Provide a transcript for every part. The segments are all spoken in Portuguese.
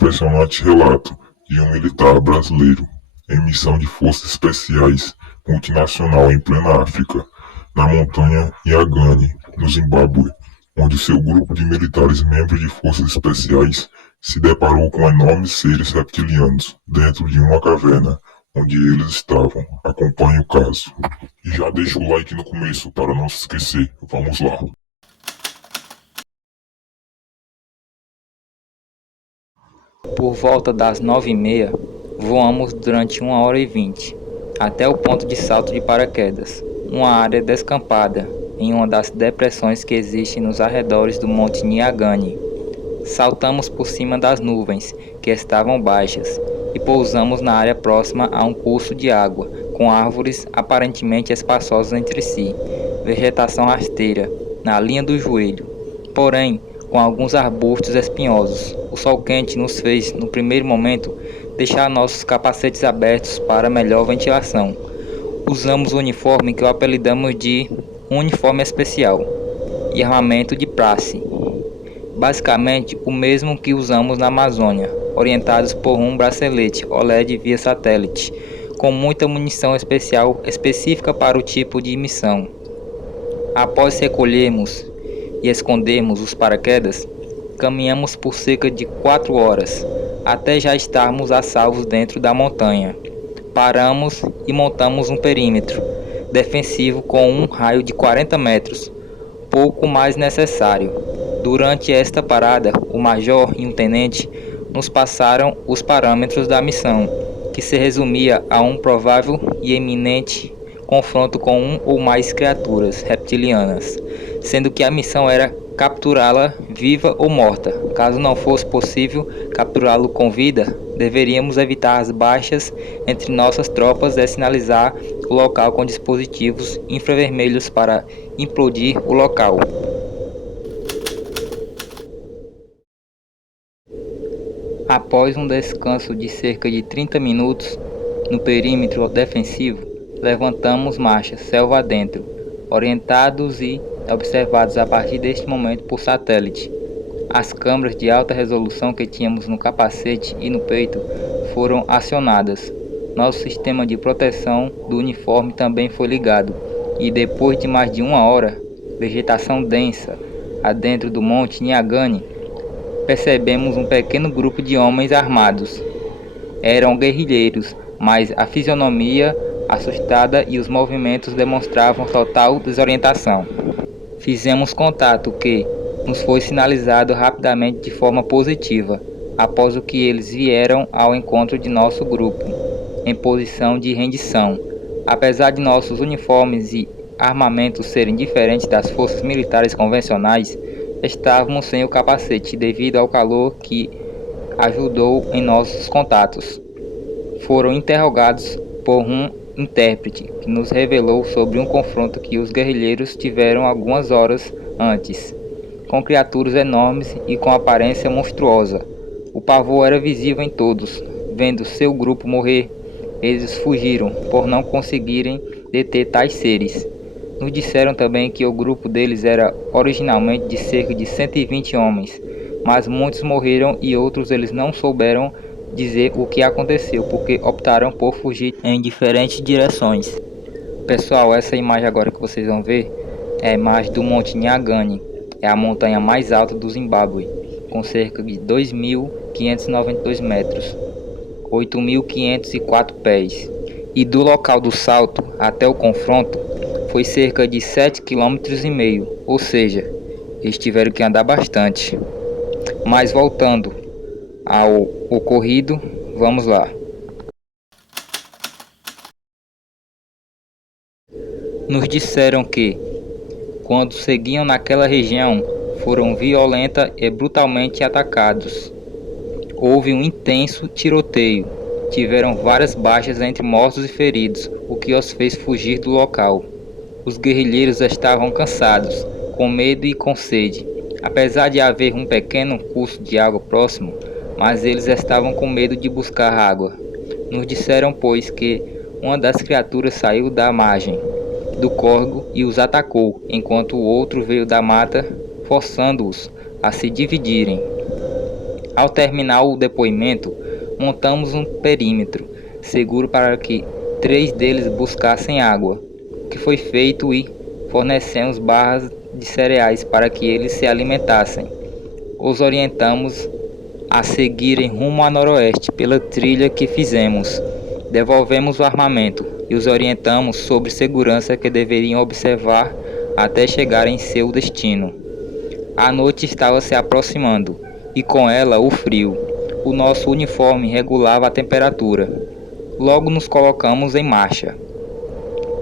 impressionante relato de um militar brasileiro em missão de forças especiais multinacional em plena África, na montanha Nyagani, no Zimbábue, onde seu grupo de militares membros de forças especiais se deparou com enormes seres reptilianos dentro de uma caverna onde eles estavam. Acompanhe o caso. E já deixa o like no começo para não se esquecer. Vamos lá. Por volta das 9h30, voamos durante 1h20 até o ponto de salto de paraquedas, uma área descampada em uma das depressões que existem nos arredores do Monte Nyagani. Saltamos por cima das nuvens, que estavam baixas, e pousamos na área próxima a um curso de água, com árvores aparentemente espaçosas entre si, vegetação rasteira, na linha do joelho, porém com alguns arbustos espinhosos. O sol quente nos fez, no primeiro momento, deixar nossos capacetes abertos para melhor ventilação. Usamos o uniforme que o apelidamos de uniforme especial e armamento de praxe, basicamente o mesmo que usamos na Amazônia, orientados por um bracelete OLED via satélite, com muita munição especial específica para o tipo de missão. Após recolhermos e escondermos os paraquedas, caminhamos por cerca de 4 horas, até já estarmos a salvo dentro da montanha. Paramos e montamos um perímetro defensivo com um raio de 40 metros, pouco mais necessário. Durante esta parada, o major e um tenente nos passaram os parâmetros da missão, que se resumia a um provável e iminente confronto com um ou mais criaturas reptilianas, sendo que a missão era capturá-la viva ou morta. Caso não fosse possível capturá-lo com vida, deveríamos evitar as baixas entre nossas tropas e sinalizar o local com dispositivos infravermelhos para implodir o local. Após um descanso de cerca de 30 minutos no perímetro defensivo, levantamos marcha selva adentro, orientados e observados a partir deste momento por satélite. As câmeras de alta resolução que tínhamos no capacete e no peito foram acionadas. Nosso sistema de proteção do uniforme também foi ligado, e depois de mais de 1 hora, vegetação densa adentro do Monte Nyagani, percebemos um pequeno grupo de homens armados. Eram guerrilheiros, mas a fisionomia assustada e os movimentos demonstravam total desorientação. Fizemos contato que nos foi sinalizado rapidamente de forma positiva, após o que eles vieram ao encontro de nosso grupo, em posição de rendição. Apesar de nossos uniformes e armamentos serem diferentes das forças militares convencionais, estávamos sem o capacete devido ao calor que ajudou em nossos contatos. Foram interrogados por um intérprete que nos revelou sobre um confronto que os guerrilheiros tiveram algumas horas antes, com criaturas enormes e com aparência monstruosa. O pavor era visível em todos. Vendo seu grupo morrer, eles fugiram por não conseguirem deter tais seres. Nos disseram também que o grupo deles era originalmente de cerca de 120 homens, mas muitos morreram e outros eles não souberam dizer o que aconteceu, porque optaram por fugir em diferentes direções. Pessoal, essa imagem agora que vocês vão ver é a imagem do Monte Nyagani, é a montanha mais alta do Zimbábue, com cerca de 2.592 metros, 8.504 pés, e do local do salto até o confronto foi cerca de 7,5 km, ou seja, eles tiveram que andar bastante. Mas voltando ao ocorrido, vamos lá. Nos disseram que, quando seguiam naquela região, foram violenta e brutalmente atacados. Houve um intenso tiroteio. Tiveram várias baixas entre mortos e feridos, o que os fez fugir do local. Os guerrilheiros estavam cansados, com medo e com sede, apesar de haver um pequeno curso de água próximo, mas eles estavam com medo de buscar água. Nos disseram, pois, que uma das criaturas saiu da margem do córrego e os atacou, enquanto o outro veio da mata, forçando-os a se dividirem. Ao terminar o depoimento, montamos um perímetro seguro para que 3 deles buscassem água, o que foi feito, e fornecemos barras de cereais para que eles se alimentassem. Os orientamos a seguirem rumo a noroeste pela trilha que fizemos. Devolvemos o armamento e os orientamos sobre segurança que deveriam observar até chegar em seu destino. A noite estava se aproximando e com ela o frio. O nosso uniforme regulava a temperatura. Logo nos colocamos em marcha.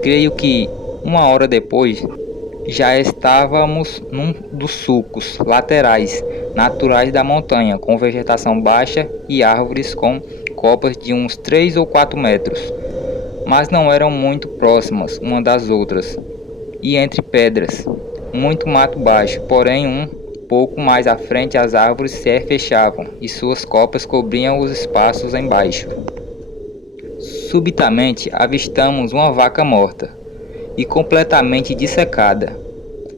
Creio que 1 hora depois já estávamos num dos sulcos laterais naturais da montanha, com vegetação baixa e árvores com copas de uns 3 ou 4 metros, mas não eram muito próximas uma das outras, e entre pedras, muito mato baixo, porém um pouco mais à frente as árvores se fechavam e suas copas cobriam os espaços embaixo. Subitamente avistamos uma vaca morta e completamente dissecada.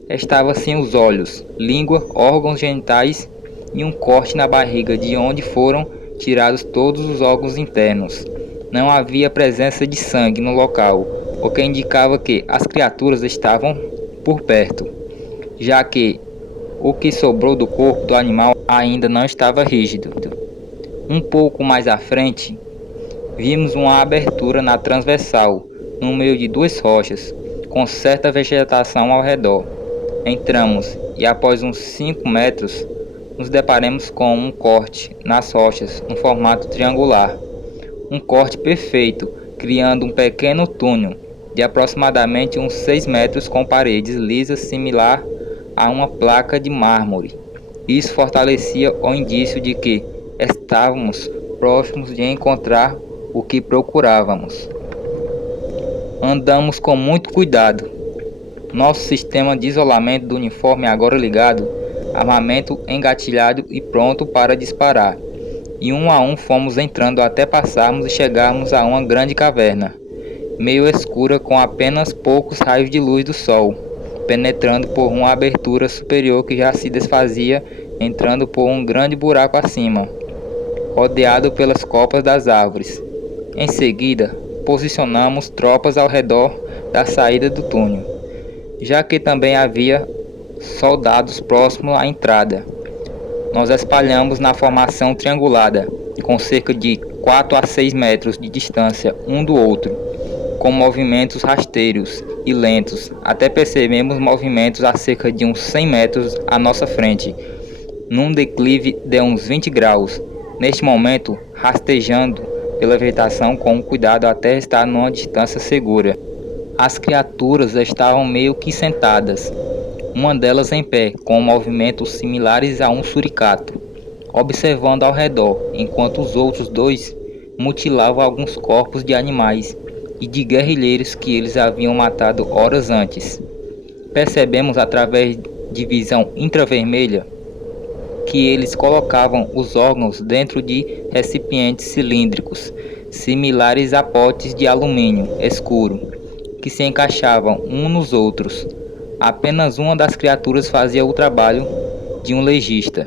Estava sem os olhos, língua, órgãos genitais e um corte na barriga de onde foram tirados todos os órgãos internos. Não havia presença de sangue no local, o que indicava que as criaturas estavam por perto, já que o que sobrou do corpo do animal ainda não estava rígido. Um pouco mais à frente, vimos uma abertura na transversal, no meio de 2 rochas, com certa vegetação ao redor. Entramos e após uns 5 metros, nos deparamos com um corte nas rochas, um formato triangular. Um corte perfeito, criando um pequeno túnel de aproximadamente uns 6 metros com paredes lisas similar a uma placa de mármore. Isso fortalecia o indício de que estávamos próximos de encontrar o que procurávamos. Andamos com muito cuidado. Nosso sistema de isolamento do uniforme agora ligado, armamento engatilhado e pronto para disparar. E um a um fomos entrando até passarmos e chegarmos a uma grande caverna, meio escura com apenas poucos raios de luz do sol, penetrando por uma abertura superior que já se desfazia, entrando por um grande buraco acima, rodeado pelas copas das árvores. Em seguida, posicionamos tropas ao redor da saída do túnel, já que também havia soldados próximos à entrada. Nós espalhamos na formação triangulada, com cerca de 4 a 6 metros de distância um do outro, com movimentos rasteiros e lentos, até percebemos movimentos a cerca de uns 100 metros à nossa frente, num declive de uns 20 graus. Neste momento, rastejando pela vegetação com cuidado até estar numa distância segura. As criaturas estavam meio que sentadas, uma delas em pé, com movimentos similares a um suricato, observando ao redor, enquanto os outros 2 mutilavam alguns corpos de animais e de guerrilheiros que eles haviam matado horas antes. Percebemos através de visão infravermelha que eles colocavam os órgãos dentro de recipientes cilíndricos, similares a potes de alumínio escuro, que se encaixavam uns nos outros. Apenas uma das criaturas fazia o trabalho de um legista.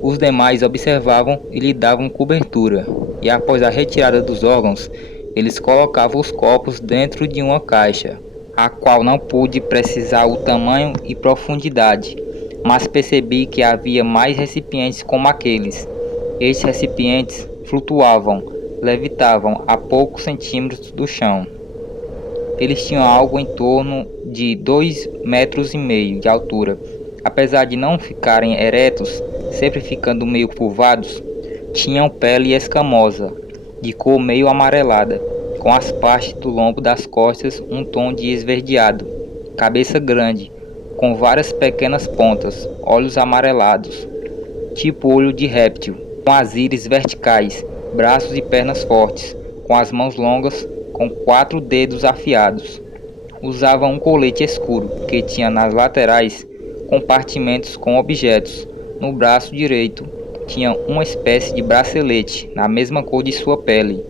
Os demais observavam e lhe davam cobertura, e após a retirada dos órgãos, eles colocavam os corpos dentro de uma caixa, a qual não pude precisar o tamanho e profundidade, mas percebi que havia mais recipientes como aqueles. Estes recipientes flutuavam, levitavam a poucos centímetros do chão. Eles tinham algo em torno de 2,5 metros de altura. Apesar de não ficarem eretos, sempre ficando meio curvados, tinham pele escamosa, de cor meio amarelada, com as partes do lombo das costas um tom de esverdeado, cabeça grande, com várias pequenas pontas, olhos amarelados, tipo olho de réptil, com as íris verticais, braços e pernas fortes, com as mãos longas, com 4 dedos afiados. Usava um colete escuro, que tinha nas laterais compartimentos com objetos. No braço direito tinha uma espécie de bracelete, na mesma cor de sua pele,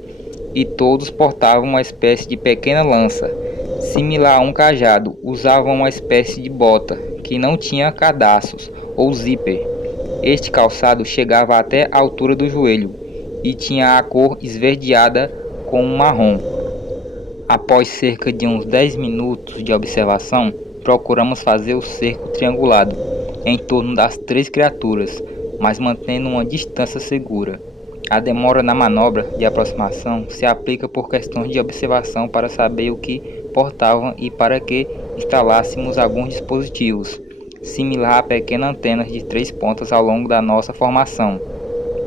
e todos portavam uma espécie de pequena lança, similar a um cajado. Usavam uma espécie de bota, que não tinha cadarços ou zíper, Este calçado chegava até a altura do joelho e tinha a cor esverdeada com um marrom. Após cerca de uns 10 minutos de observação, procuramos fazer o cerco triangulado em torno das 3 criaturas, mas mantendo uma distância segura. A demora na manobra de aproximação se aplica por questões de observação para saber o que portavam e para que instalássemos alguns dispositivos, similar a pequenas antenas de 3 pontas ao longo da nossa formação,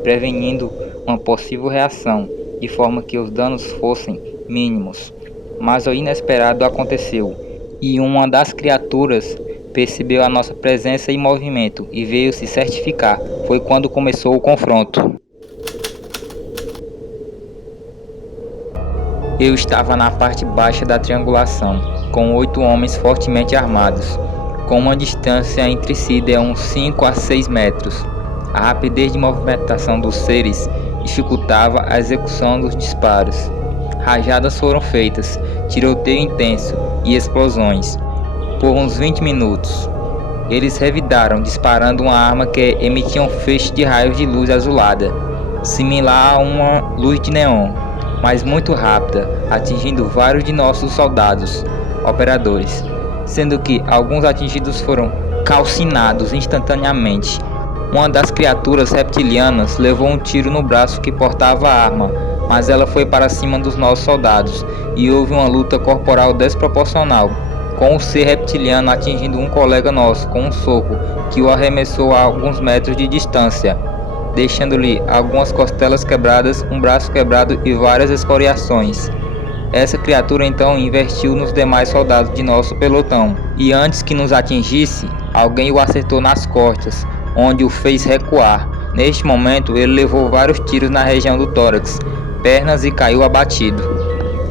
prevenindo uma possível reação, de forma que os danos fossem mínimos. Mas o inesperado aconteceu, e uma das criaturas percebeu a nossa presença e movimento e veio se certificar. Foi quando começou o confronto. Eu estava na parte baixa da triangulação, com 8 homens fortemente armados, com uma distância entre si de uns 5 a 6 metros. A rapidez de movimentação dos seres dificultava a execução dos disparos. Rajadas foram feitas, tiroteio intenso e explosões. Por uns 20 minutos, eles revidaram, disparando uma arma que emitia um feixe de raios de luz azulada, similar a uma luz de neon, mas muito rápida, atingindo vários de nossos soldados operadores, sendo que alguns atingidos foram calcinados instantaneamente. Uma das criaturas reptilianas levou um tiro no braço que portava a arma, mas ela foi para cima dos nossos soldados e houve uma luta corporal desproporcional, com o ser reptiliano atingindo um colega nosso com um soco que o arremessou a alguns metros de distância, deixando-lhe algumas costelas quebradas, um braço quebrado e várias escoriações. Essa criatura então investiu nos demais soldados de nosso pelotão, e antes que nos atingisse, alguém o acertou nas costas, onde o fez recuar. Neste momento, ele levou vários tiros na região do tórax, pernas e caiu abatido.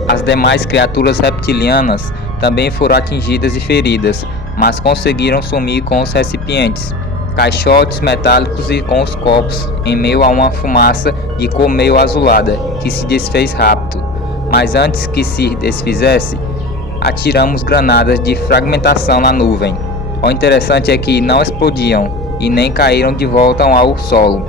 As demais criaturas reptilianas também foram atingidas e feridas, mas conseguiram sumir com os recipientes, caixotes metálicos e com os copos, em meio a uma fumaça de cor meio azulada, que se desfez rápido. Mas antes que se desfizesse, atiramos granadas de fragmentação na nuvem. O interessante é que não explodiam e nem caíram de volta ao solo.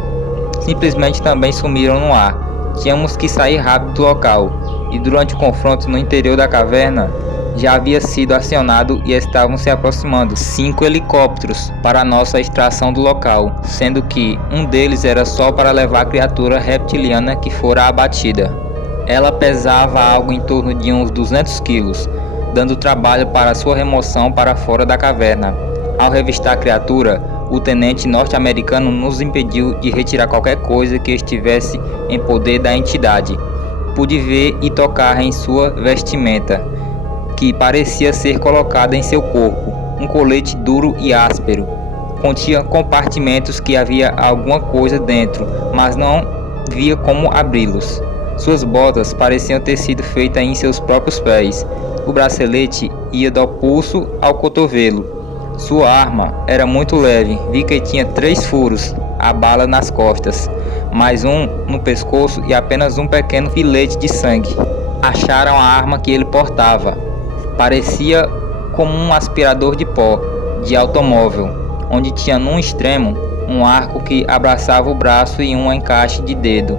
Simplesmente também sumiram no ar. Tínhamos que sair rápido do local, e durante o confronto no interior da caverna, já havia sido acionado e estavam se aproximando 5 helicópteros para nossa extração do local, sendo que um deles era só para levar a criatura reptiliana que fora abatida. Ela pesava algo em torno de uns 200 quilos, dando trabalho para sua remoção para fora da caverna. Ao revistar a criatura, o tenente norte-americano nos impediu de retirar qualquer coisa que estivesse em poder da entidade. Pude ver e tocar em sua vestimenta, que parecia ser colocada em seu corpo, um colete duro e áspero. Continha compartimentos que havia alguma coisa dentro, mas não via como abri-los. Suas botas pareciam ter sido feitas em seus próprios pés. O bracelete ia do pulso ao cotovelo. Sua arma era muito leve, vi que tinha 3 furos, a bala nas costas, mais um no pescoço e apenas um pequeno filete de sangue. Acharam a arma que ele portava. Parecia como um aspirador de pó de automóvel, onde tinha num extremo um arco que abraçava o braço e um encaixe de dedo.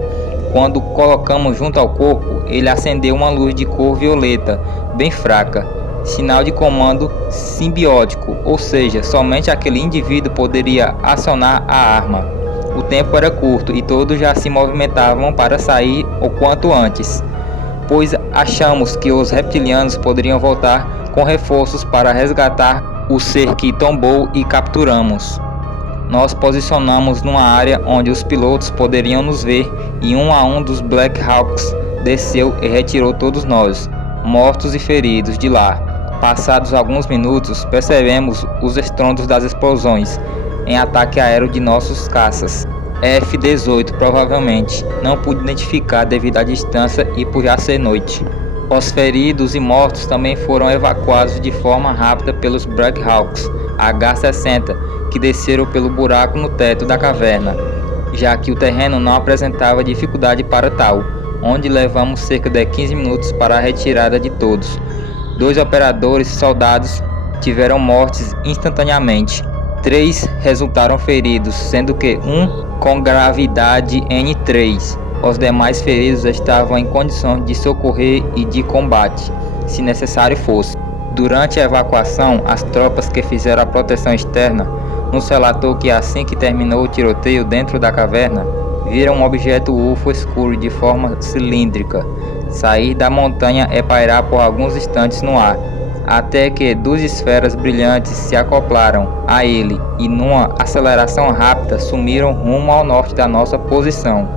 Quando colocamos junto ao corpo, ele acendeu uma luz de cor violeta, bem fraca, sinal de comando simbiótico, ou seja, somente aquele indivíduo poderia acionar a arma. O tempo era curto e todos já se movimentavam para sair o quanto antes, pois achamos que os reptilianos poderiam voltar com reforços para resgatar o ser que tombou e capturamos. Nós posicionamos numa área onde os pilotos poderiam nos ver e um a um dos Black Hawks desceu e retirou todos nós, mortos e feridos, de lá. Passados alguns minutos, percebemos os estrondos das explosões em ataque aéreo de nossos caças. F-18 provavelmente, não pude identificar devido à distância e por já ser noite. Os feridos e mortos também foram evacuados de forma rápida pelos Black Hawks H-60, que desceram pelo buraco no teto da caverna, já que o terreno não apresentava dificuldade para tal, onde levamos cerca de 15 minutos para a retirada de todos. 2 operadores e soldados tiveram mortes instantaneamente. 3 resultaram feridos, sendo que um com gravidade N3. Os demais feridos estavam em condições de socorrer e de combate, se necessário fosse. Durante a evacuação, as tropas que fizeram a proteção externa nos relatou que assim que terminou o tiroteio dentro da caverna, viram um objeto UFO escuro de forma cilíndrica sair da montanha e pairar por alguns instantes no ar, até que 2 esferas brilhantes se acoplaram a ele e numa aceleração rápida sumiram rumo ao norte da nossa posição.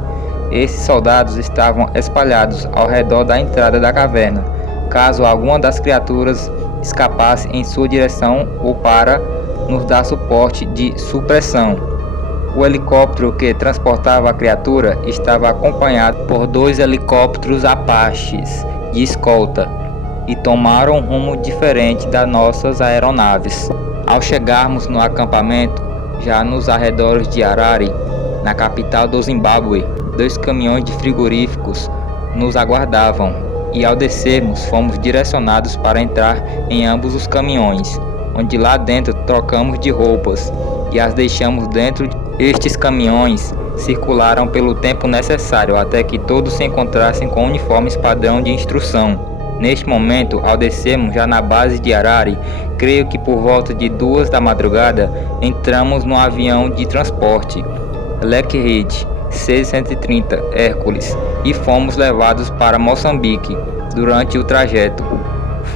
Esses soldados estavam espalhados ao redor da entrada da caverna, caso alguma das criaturas escapasse em sua direção ou para nos dar suporte de supressão. O helicóptero que transportava a criatura estava acompanhado por 2 helicópteros Apaches de escolta e tomaram um rumo diferente das nossas aeronaves. Ao chegarmos no acampamento, já nos arredores de Harare, na capital do Zimbábue, 2 caminhões de frigoríficos nos aguardavam e ao descermos fomos direcionados para entrar em ambos os caminhões, onde lá dentro trocamos de roupas e as deixamos dentro. Estes caminhões circularam pelo tempo necessário até que todos se encontrassem com uniformes padrão de instrução. Neste momento, ao descermos já na base de Harare, creio que por volta de 2 da madrugada, entramos no avião de transporte Lockheed C-130 Hércules e fomos levados para Moçambique. Durante o trajeto,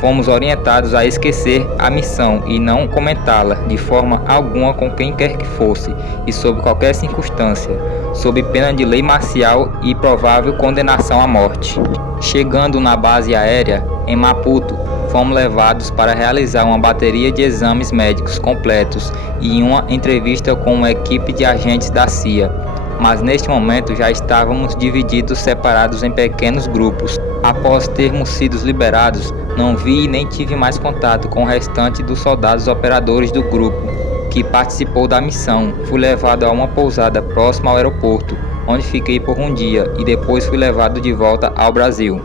fomos orientados a esquecer a missão e não comentá-la de forma alguma com quem quer que fosse e sob qualquer circunstância, sob pena de lei marcial e provável condenação à morte. Chegando na base aérea, em Maputo, fomos levados para realizar uma bateria de exames médicos completos e uma entrevista com uma equipe de agentes da CIA. Mas neste momento já estávamos divididos, separados em pequenos grupos. Após termos sido liberados, não vi nem tive mais contato com o restante dos soldados operadores do grupo que participou da missão. Fui levado a uma pousada próxima ao aeroporto, onde fiquei por um dia e depois fui levado de volta ao Brasil.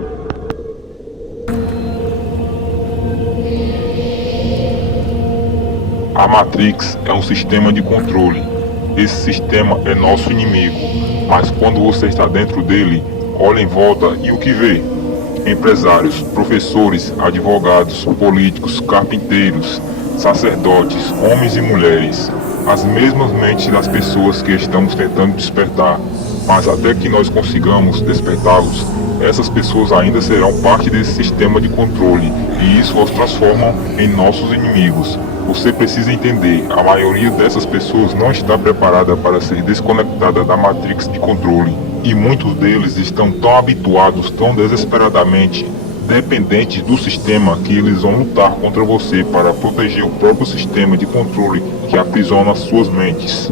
A Matrix é um sistema de controle. Esse sistema é nosso inimigo, mas quando você está dentro dele, olha em volta e o que vê? Empresários, professores, advogados, políticos, carpinteiros, sacerdotes, homens e mulheres, as mesmas mentes das pessoas que estamos tentando despertar. Mas até que nós consigamos despertá-los, essas pessoas ainda serão parte desse sistema de controle e isso os transforma em nossos inimigos. Você precisa entender, a maioria dessas pessoas não está preparada para ser desconectada da Matrix de controle. E muitos deles estão tão habituados, tão desesperadamente dependentes do sistema que eles vão lutar contra você para proteger o próprio sistema de controle que aprisiona suas mentes.